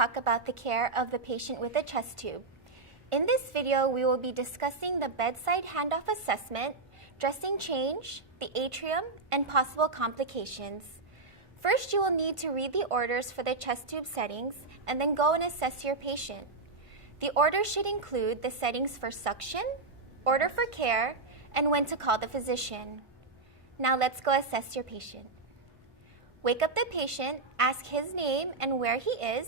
talk about the care of the patient with a chest tube. In this video, we will be discussing the bedside handoff assessment, dressing change, the atrium, and possible complications. First, you will need to read the orders for the chest tube settings and then go and assess your patient. The orders should include the settings for suction, order for care, and when to call the physician. Now let's go assess your patient. Wake up the patient, ask his name and where he is.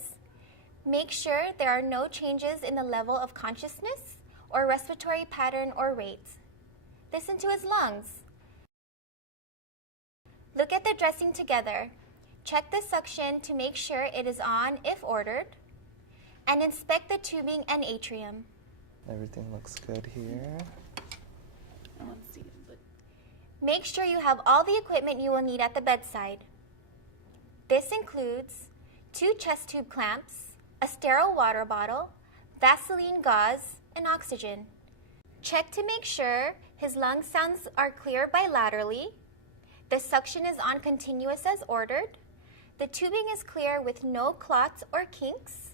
Make sure there are no changes in the level of consciousness or respiratory pattern or rate. Listen to his lungs. Look at the dressing together. Check the suction to make sure it is on if ordered. And inspect the tubing and atrium. Everything looks good here. I want to see it, but Make sure you have all the equipment you will need at the bedside. This includes 2 chest tube clamps, a sterile water bottle, Vaseline gauze, and oxygen. Check to make sure his lung sounds are clear bilaterally. The suction is on continuous as ordered. The tubing is clear with no clots or kinks.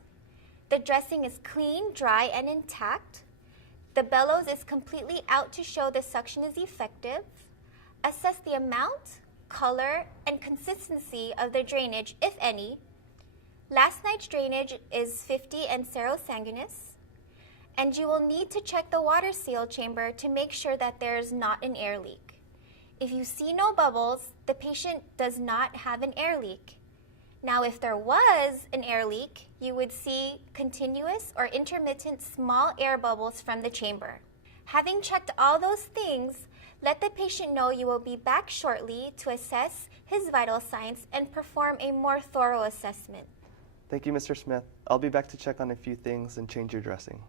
The dressing is clean, dry, and intact. The bellows is completely out to show the suction is effective. Assess the amount, color, and consistency of the drainage, if any. Last night's drainage is 50 and serosanguinous. And you will need to check the water seal chamber to make sure that there is not an air leak. If you see no bubbles, the patient does not have an air leak. Now, if there was an air leak, you would see continuous or intermittent small air bubbles from the chamber. Having checked all those things, let the patient know you will be back shortly to assess his vital signs and perform a more thorough assessment. Thank you, Mr. Smith. I'll be back to check on a few things and change your dressing.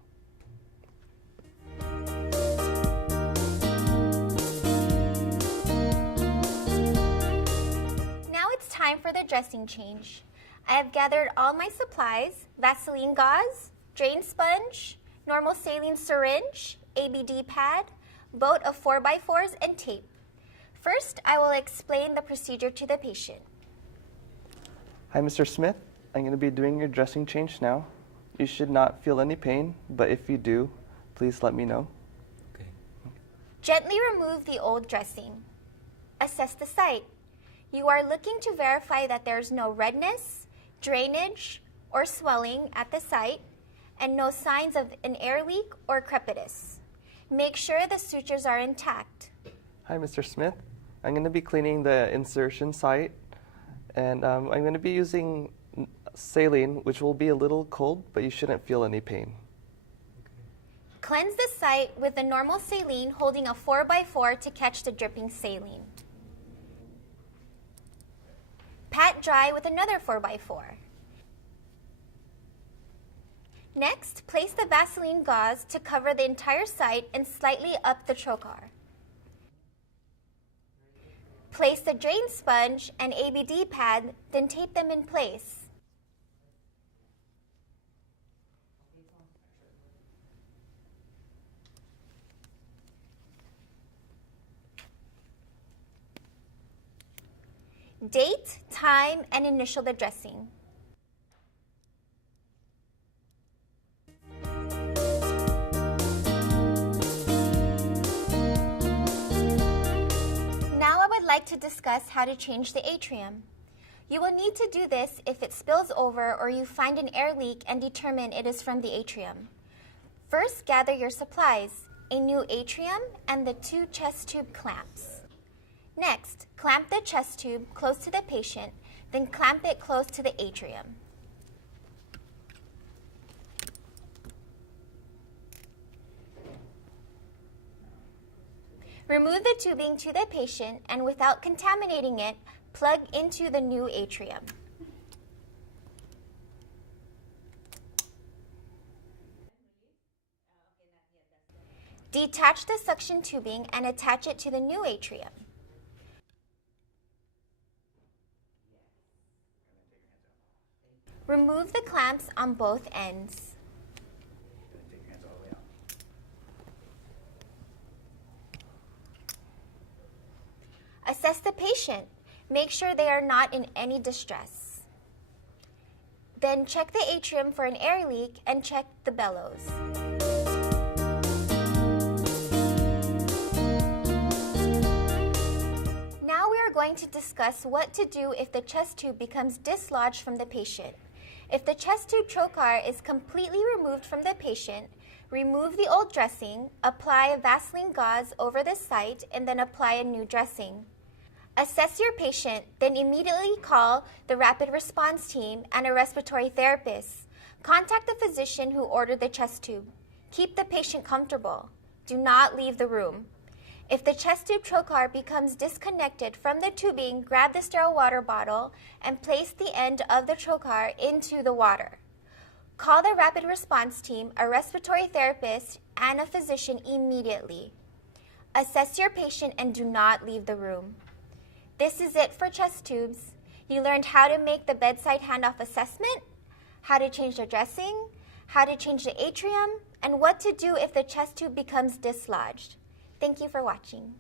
Time for the dressing change. I have gathered all my supplies: Vaseline gauze, drain sponge, normal saline syringe, ABD pad, boat of 4x4s, and tape. First, I will explain the procedure to the patient. Hi, Mr. Smith. I'm going to be doing your dressing change now. You should not feel any pain, but if you do, please let me know. Okay. Gently remove the old dressing. Assess the site. You are looking to verify that there's no redness, drainage, or swelling at the site, and no signs of an air leak or crepitus. Make sure the sutures are intact. Hi, Mr. Smith. I'm going to be cleaning the insertion site, and I'm going to be using saline, which will be a little cold, but you shouldn't feel any pain. Cleanse the site with the normal saline holding a 4x4 to catch the dripping saline. Pat dry with another 4x4. Next, place the Vaseline gauze to cover the entire site and slightly up the trocar. Place the drain sponge and ABD pad, then tape them in place. Date, time, and initial the dressing. Now I would like to discuss how to change the atrium. You will need to do this if it spills over or you find an air leak and determine it is from the atrium. First, gather your supplies, a new atrium and the 2 chest tube clamps. Next, clamp the chest tube close to the patient, then clamp it close to the atrium. Remove the tubing to the patient and without contaminating it, plug into the new atrium. Detach the suction tubing and attach it to the new atrium. Remove the clamps on both ends. Assess the patient. Make sure they are not in any distress. Then check the atrium for an air leak and check the bellows. Now we are going to discuss what to do if the chest tube becomes dislodged from the patient. If the chest tube trocar is completely removed from the patient, remove the old dressing, apply a Vaseline gauze over the site, and then apply a new dressing. Assess your patient, then immediately call the rapid response team and a respiratory therapist. Contact the physician who ordered the chest tube. Keep the patient comfortable. Do not leave the room. If the chest tube trocar becomes disconnected from the tubing, grab the sterile water bottle and place the end of the trocar into the water. Call the rapid response team, a respiratory therapist, and a physician immediately. Assess your patient and do not leave the room. This is it for chest tubes. You learned how to make the bedside handoff assessment, how to change the dressing, how to change the atrium, and what to do if the chest tube becomes dislodged. Thank you for watching.